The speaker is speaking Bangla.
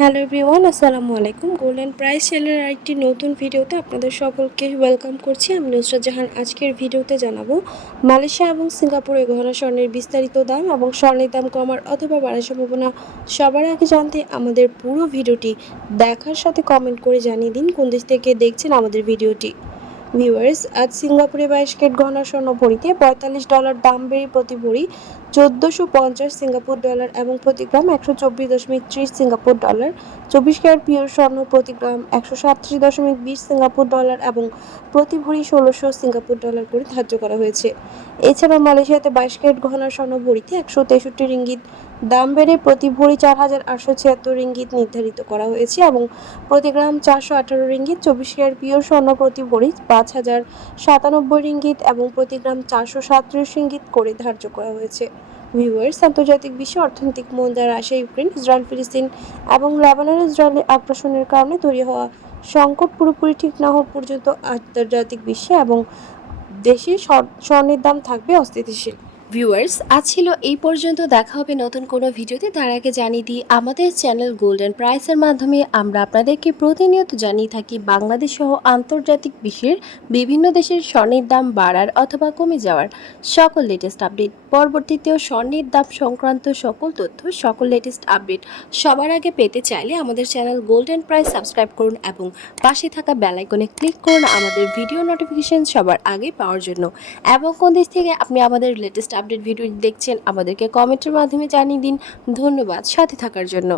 হ্যালো এভরিওয়ান, আসসালামু আলাইকুম। গোল্ডেন প্রাইস সেলের আরেকটি নতুন ভিডিওতে আপনাদের সকলকে ওয়েলকাম করছি। আমি নুসরাত জাহান। আজকের ভিডিওতে জানাব, মালয়েশিয়া এবং সিঙ্গাপুরে গহনা স্বর্ণের বিস্তারিত দাম এবং স্বর্ণের দাম কমার অথবা বাড়ার সম্ভাবনা সবার আগে জানতে আমাদের পুরো ভিডিওটি দেখার সাথে কমেন্ট করে জানিয়ে দিন। কোন দেশ থেকে দেখছেন আমাদের ভিডিওটি? ভিউয়ার্স আজ সিঙ্গাপুরে বাইশ কেট গহনা স্বর্ণ ভরিতে পঁয়তাল্লিশ ডলার দাম বেড়ে প্রতি ভরি চোদ্দোশো পঞ্চাশ সিঙ্গাপুর ডলার এবং প্রতি গ্রাম একশো চব্বিশ দশমিক ত্রিশ সিঙ্গাপুর ডলার, চব্বিশ ক্যারেট পিওর স্বর্ণ প্রতি গ্রাম একশো সাতত্রিশ দশমিক বিশ সিঙ্গাপুর ডলার এবং প্রতি ভরি ষোলোশো সিঙ্গাপুর ডলার করে ধার্য করা হয়েছে। এছাড়া মালয়েশিয়াতে বাইশ ক্যারেট গহনা স্বর্ণ ভরিতে একশো তেষট্টি রিঙ্গিত দাম বেড়ে প্রতি ভরি চার হাজার আটশো ছিয়াত্তর রিঙ্গিত নির্ধারিত করা হয়েছে এবং প্রতি গ্রাম চারশো আঠারো রিঙ্গিত চব্বিশ ক্যারেট পিওর স্বর্ণ প্রতি ভরি পাঁচ হাজার সাতানব্বই রিঙ্গিত এবং প্রতি গ্রাম চারশো সাতত্রিশ রিঙ্গিত করে ধার্য করা হয়েছে। ভিউয়ার্স, আন্তর্জাতিক বিশ্বে অর্থনৈতিক মন্দা রাশিয়া, ইউক্রেন, ইসরায়েল, ফিলিস্তিন এবং লেবানন ইসরায়েলের আগ্রাসনের কারণে তৈরি হওয়া সংকট পুরোপুরি ঠিক না হওয়া পর্যন্ত আন্তর্জাতিক বিশ্বে এবং দেশে স্বর- স্বর্ণের দাম থাকবে অস্থিতিশীল। ভিউয়ার্স আজ ছিল এই পর্যন্ত। দেখা হবে নতুন কোনো ভিডিওতে। তার আগে জানিয়ে দিই, আমাদের চ্যানেল গোল্ডেন প্রাইসের মাধ্যমে আমরা আপনাদেরকে প্রতিনিয়ত জানিয়ে থাকি বাংলাদেশ সহ আন্তর্জাতিক বিশ্বের বিভিন্ন দেশের স্বর্ণের দাম বাড়ার অথবা কমে যাওয়ার সকল লেটেস্ট আপডেট পরবর্তীতেও স্বর্ণের দাম সংক্রান্ত সকল তথ্য, সকল লেটেস্ট আপডেট সবার আগে পেতে চাইলে আমাদের চ্যানেল গোল্ডেন প্রাইস সাবস্ক্রাইব করুন এবং পাশে থাকা বেল আইকনে ক্লিক করুন আমাদের ভিডিও নোটিফিকেশন সবার আগে পাওয়ার জন্য। এবং কোন দেশ থেকে আপনি আমাদের লেটেস্ট আপডেট ভিডিও দেখছেন আমাদেরকে কমেন্টের মাধ্যমে জানিয়ে দিন। ধন্যবাদ সাথে থাকার জন্য।